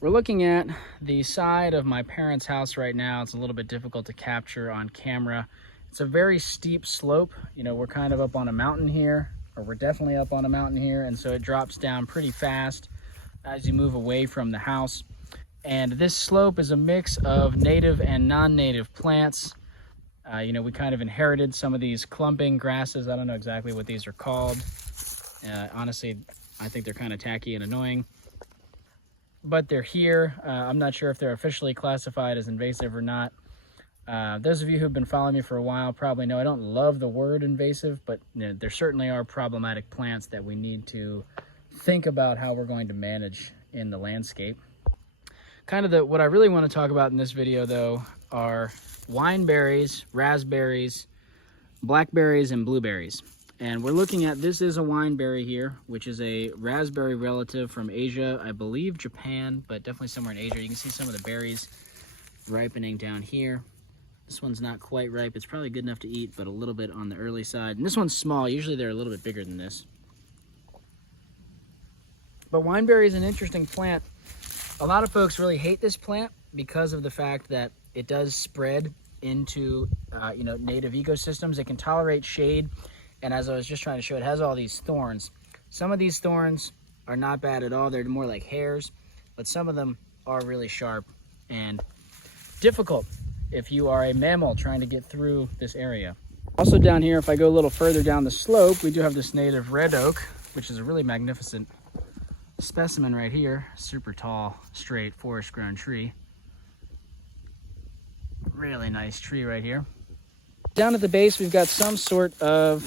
We're looking at the side of my parents' house right now. It's a little bit difficult to capture on camera. It's a very steep slope. You know, we're kind of up on a mountain here, or we're definitely up on a mountain here, and so it drops down pretty fast as you move away from the house. And this slope is a mix of native and non-native plants. You know, we kind of inherited some of these clumping grasses. I don't know exactly what these are called. Honestly, I think they're kind of tacky and annoying, but they're here. I'm not sure if they're officially classified as invasive or not. Those of you who've been following me for a while probably know I don't love the word invasive, but you know, there certainly are problematic plants that we need to think about how we're going to manage in the landscape. What I really want to talk about in this video though are wineberries, raspberries, blackberries, and blueberries. And we're looking at, this is a wineberry here, which is a raspberry relative from Asia, I believe Japan, but definitely somewhere in Asia. You can see some of the berries ripening down here. This one's not quite ripe. It's probably good enough to eat, but a little bit on the early side. And this one's small. Usually they're a little bit bigger than this. But wineberry is an interesting plant. A lot of folks really hate this plant because of the fact that it does spread into native ecosystems. It can tolerate shade, and as I was just trying to show, it has all these thorns. Some of these thorns are not bad at all. They're more like hairs, but some of them are really sharp and difficult if you are a mammal trying to get through this area. Also down here, if I go a little further down the slope, we do have this native red oak, which is a really magnificent specimen right here. Super tall, straight, forest-grown tree. Really nice tree right here. Down at the base, we've got some sort of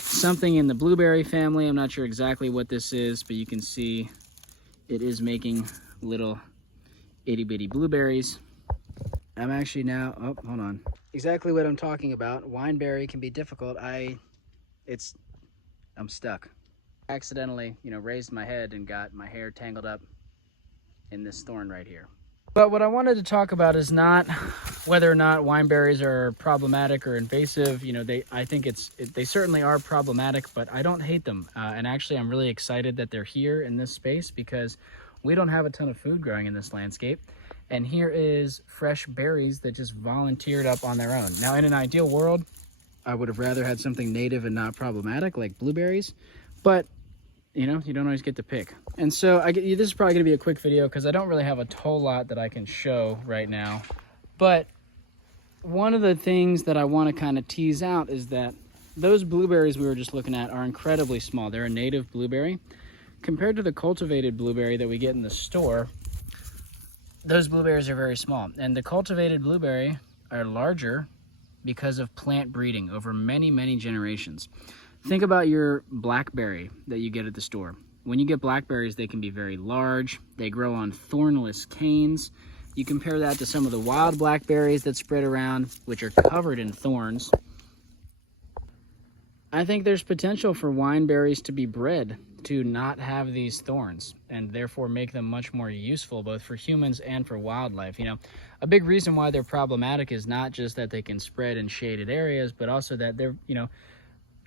something in the blueberry family. I'm not sure exactly what this is, but you can see it is making little itty-bitty blueberries. I'm actually now, oh, hold on. Exactly what I'm talking about. Wineberry can be difficult. I'm stuck. I accidentally, raised my head and got my hair tangled up in this thorn right here. But what I wanted to talk about is not whether or not wineberries are problematic or invasive. I think they certainly are problematic, but I don't hate them. And actually, I'm really excited that they're here in this space because we don't have a ton of food growing in this landscape. And here is fresh berries that just volunteered up on their own. Now, in an ideal world, I would have rather had something native and not problematic like blueberries, but you don't always get to pick. And so this is probably gonna be a quick video because I don't really have a whole lot that I can show right now. But one of the things that I want to kind of tease out is that those blueberries we were just looking at are incredibly small. They're a native blueberry. Compared to the cultivated blueberry that we get in the store, those blueberries are very small. And the cultivated blueberry are larger because of plant breeding over many, many generations. Think about your blackberry that you get at the store. When you get blackberries, they can be very large. They grow on thornless canes. You compare that to some of the wild blackberries that spread around, which are covered in thorns. I think there's potential for wineberries to be bred to not have these thorns and therefore make them much more useful both for humans and for wildlife. A big reason why they're problematic is not just that they can spread in shaded areas, but also that they're,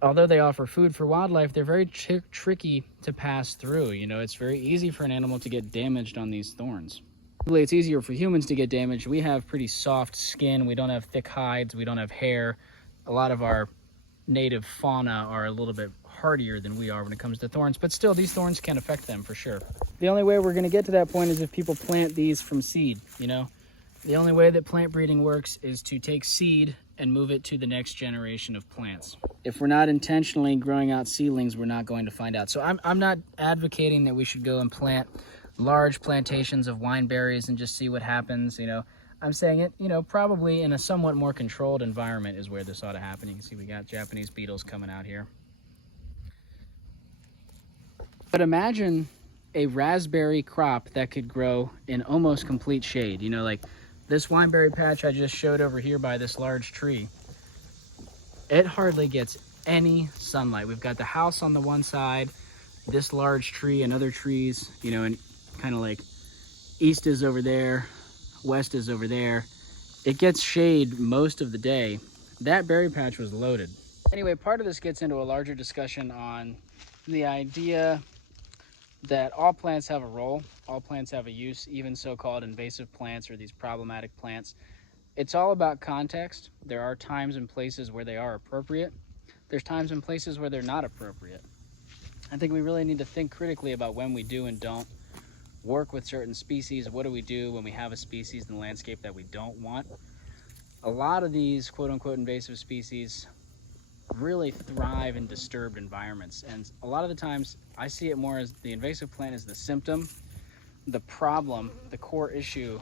although they offer food for wildlife, they're very tricky to pass through. It's very easy for an animal to get damaged on these thorns. It's easier for humans to get damaged. We have pretty soft skin. We don't have thick hides. We don't have hair. A lot of our native fauna are a little bit hardier than we are when it comes to thorns, but still these thorns can affect them for sure. The only way we're going to get to that point is if people plant these from seed. The only way that plant breeding works is to take seed and move it to the next generation of plants. If we're not intentionally growing out seedlings, we're not going to find out. So I'm not advocating that we should go and plant large plantations of wineberries and just see what happens. I'm saying it, probably in a somewhat more controlled environment is where this ought to happen. You can see we got Japanese beetles coming out here. But imagine a raspberry crop that could grow in almost complete shade. Like this wineberry patch I just showed over here by this large tree. It hardly gets any sunlight. We've got the house on the one side, this large tree and other trees, and kind of like east is over there, west is over there. It gets shade most of the day. That berry patch was loaded. Anyway, part of this gets into a larger discussion on the idea that all plants have a role, all plants have a use, even so-called invasive plants or these problematic plants. It's all about context. There are times and places where they are appropriate. There's times and places where they're not appropriate. I think we really need to think critically about when we do and don't work with certain species. What do we do when we have a species in the landscape that we don't want? A lot of these quote-unquote invasive species really thrive in disturbed environments, and a lot of the times I see it more as the invasive plant is the symptom. The problem, the core issue,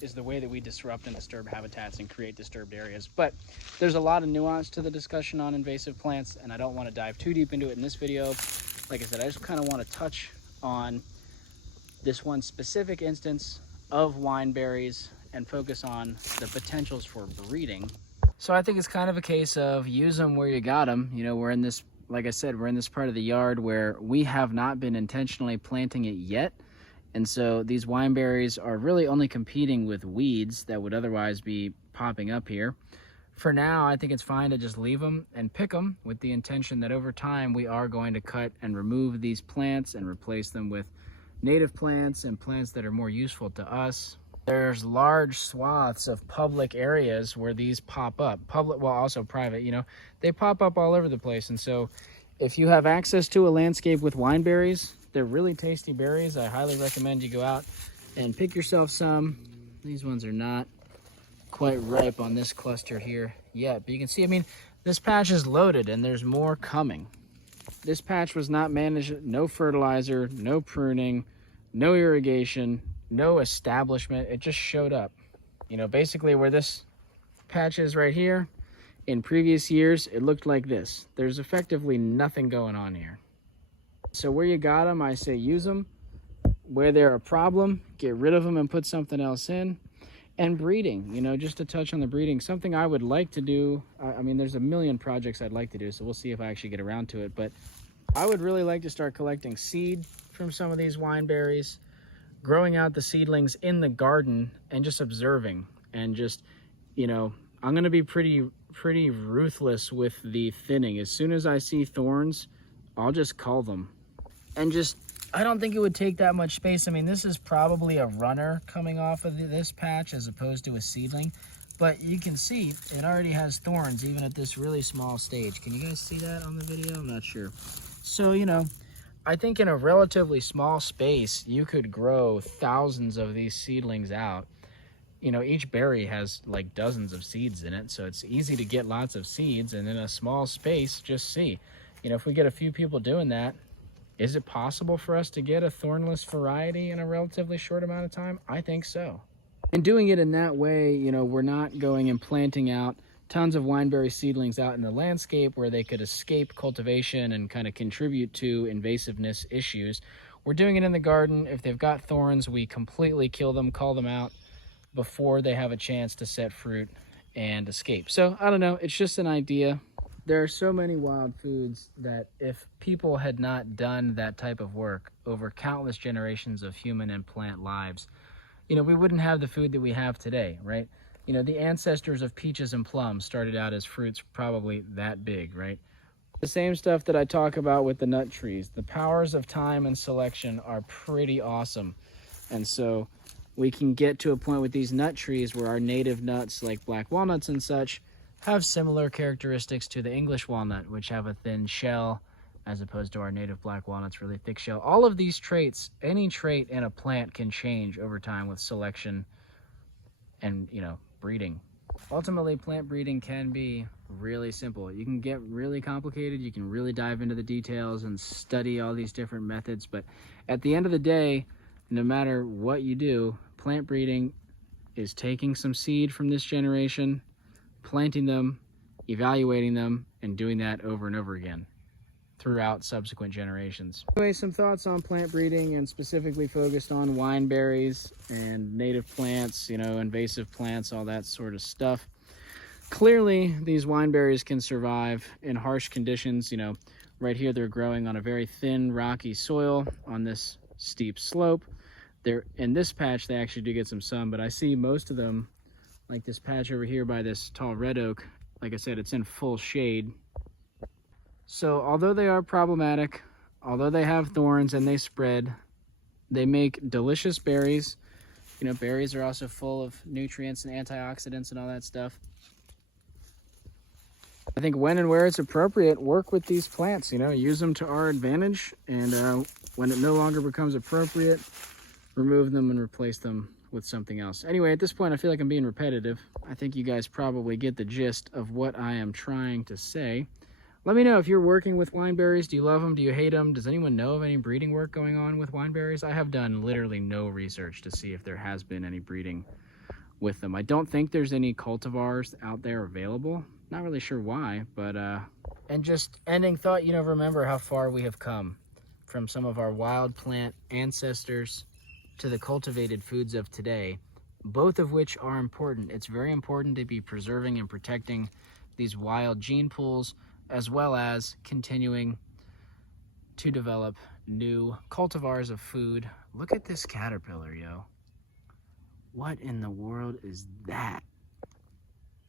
is the way that we disrupt and disturb habitats and create disturbed areas. But there's a lot of nuance to the discussion on invasive plants, and I don't want to dive too deep into it in this video. Like I said, I just kind of want to touch on this one specific instance of wineberries and focus on the potentials for breeding. So I think it's kind of a case of use them where you got them. You know, we're in this, like I said, we're in this part of the yard where we have not been intentionally planting it yet. And so these wineberries are really only competing with weeds that would otherwise be popping up here. For now, I think it's fine to just leave them and pick them with the intention that over time we are going to cut and remove these plants and replace them with native plants and plants that are more useful to us. There's large swaths of public areas where these pop up. Public, well, also private, you know, they pop up all over the place. And so if you have access to a landscape with wineberries, they're really tasty berries. I highly recommend you go out and pick yourself some. These ones are not quite ripe on this cluster here yet, but you can see, I mean, this patch is loaded and there's more coming. This patch was not managed, no fertilizer, no pruning, no irrigation, no establishment. It just showed up. You know, basically where this patch is right here, in previous years, it looked like this. There's effectively nothing going on here. So where you got them, I say use them. Where they're a problem, get rid of them and put something else in. And breeding, you know, just to touch on the breeding, something I would like to do. I mean, there's a million projects I'd like to do, so we'll see if I actually get around to it. But I would really like to start collecting seed from some of these wineberries, growing out the seedlings in the garden and just observing. And just, you know, I'm going to be pretty ruthless with the thinning. As soon as I see thorns, I'll just cull them. And just, I don't think it would take that much space. I mean, this is probably a runner coming off of this patch as opposed to a seedling. But you can see it already has thorns even at this really small stage. Can you guys see that on the video? I'm not sure. So, you know, I think in a relatively small space, you could grow thousands of these seedlings out. You know, each berry has like dozens of seeds in it, so it's easy to get lots of seeds. And in a small space, just see, you know, if we get a few people doing that, is it possible for us to get a thornless variety in a relatively short amount of time? I think so. And doing it in that way, you know, we're not going and planting out tons of wineberry seedlings out in the landscape where they could escape cultivation and kind of contribute to invasiveness issues. We're doing it in the garden. If they've got thorns, we completely kill them, cull them out before they have a chance to set fruit and escape. So I don't know, it's just an idea. There are so many wild foods that if people had not done that type of work over countless generations of human and plant lives, you know, we wouldn't have the food that we have today, right? You know, the ancestors of peaches and plums started out as fruits probably that big, right? The same stuff that I talk about with the nut trees. The powers of time and selection are pretty awesome. And so we can get to a point with these nut trees where our native nuts like black walnuts and such have similar characteristics to the English walnut, which have a thin shell, as opposed to our native black walnuts, really thick shell. All of these traits, any trait in a plant can change over time with selection and, you know, breeding. Ultimately, plant breeding can be really simple. You can get really complicated. You can really dive into the details and study all these different methods. But at the end of the day, no matter what you do, plant breeding is taking some seed from this generation, planting them, evaluating them, and doing that over and over again throughout subsequent generations. Anyway, some thoughts on plant breeding and specifically focused on wineberries and native plants, you know, invasive plants, all that sort of stuff. Clearly, these wineberries can survive in harsh conditions. You know, right here they're growing on a very thin, rocky soil on this steep slope. They're in this patch, they actually do get some sun, but I see most of them, like this patch over here by this tall red oak, like I said, it's in full shade. So although they are problematic, although they have thorns and they spread, they make delicious berries. You know, berries are also full of nutrients and antioxidants and all that stuff. I think when and where it's appropriate, work with these plants, you know, use them to our advantage. And when it no longer becomes appropriate, remove them and replace them with something else. Anyway, at this point, I feel like I'm being repetitive. I think you guys probably get the gist of what I am trying to say. Let me know if you're working with wineberries. Do you love them? Do you hate them? Does anyone know of any breeding work going on with wineberries? I have done literally no research to see if there has been any breeding with them. I don't think there's any cultivars out there available. Not really sure why, but and just ending thought, you know, remember how far we have come from some of our wild plant ancestors to the cultivated foods of today, both of which are important. It's very important to be preserving and protecting these wild gene pools, as well as continuing to develop new cultivars of food. Look at this caterpillar, yo. What in the world is that?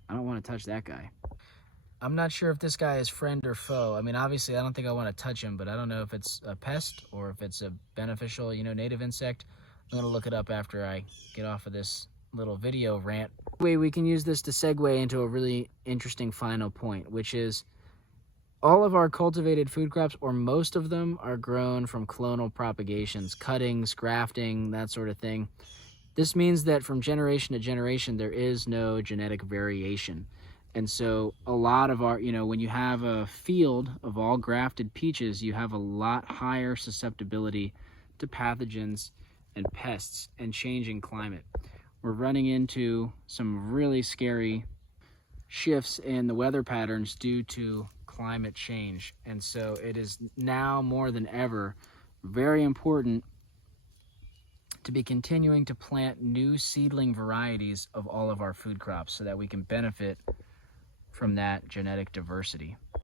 I don't want to touch that guy. I'm not sure if this guy is friend or foe. I mean, obviously, I don't think I want to touch him, but I don't know if it's a pest or if it's a beneficial, you know, native insect. I'm going to look it up after I get off of this little video rant. We can use this to segue into a really interesting final point, which is all of our cultivated food crops, or most of them, are grown from clonal propagations, cuttings, grafting, that sort of thing. This means that from generation to generation, there is no genetic variation. And so a lot of our, you know, when you have a field of all grafted peaches, you have a lot higher susceptibility to pathogens and pests and changing climate. We're running into some really scary shifts in the weather patterns due to climate change. And so it is now more than ever very important to be continuing to plant new seedling varieties of all of our food crops so that we can benefit from that genetic diversity.